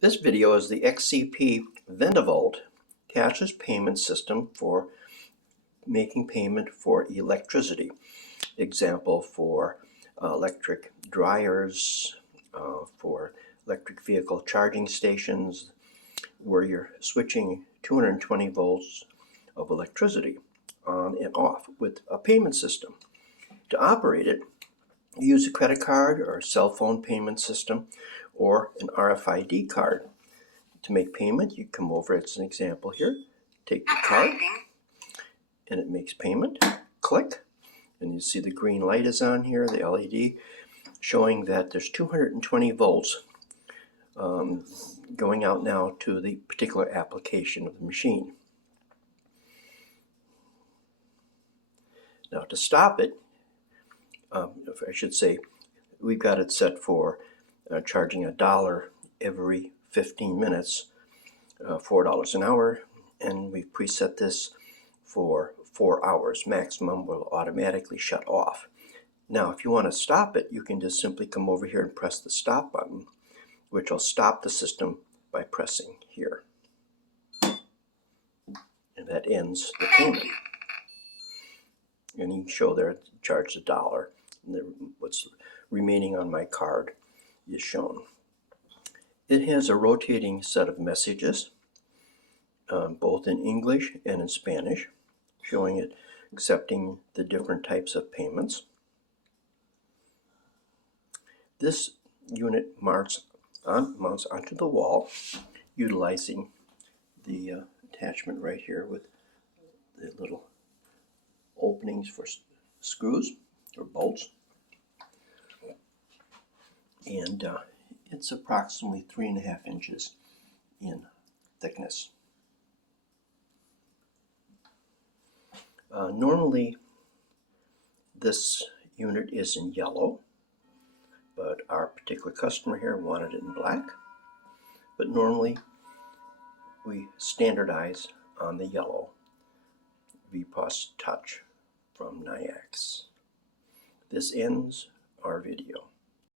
This video is the XCP VendaVolt Cashless payment system for making payment for electricity. Example for electric dryers, for electric vehicle charging stations, where you're switching 220 volts of electricity on and off with a payment system. To operate it, you use a credit card or a cell phone payment system or an RFID card. To make payment, you come over, it's an example here, take the card and it makes payment, click, and you see the green light is on here, the LED, showing that there's 220 volts going out now to the particular application of the machine. Now to stop it, I should say, we've got it set for charging $1 every 15 minutes, $4 an hour, and we've preset this for 4 hours. Maximum will automatically shut off. Now if you want to stop it, you can just simply come over here and press the stop button, which will stop the system by pressing here. And that ends the payment. And you can show there it charged $1, and what's remaining on my card is shown. It has a rotating set of messages, both in English and in Spanish, showing it accepting the different types of payments. This unit mounts onto the wall, utilizing the attachment right here with the little openings for screws or bolts, and it's approximately 3.5 inches in thickness. Normally this unit is in yellow, but our particular customer here wanted it in black. But normally we standardize on the yellow Vpos Touch from Nayax. This ends our video.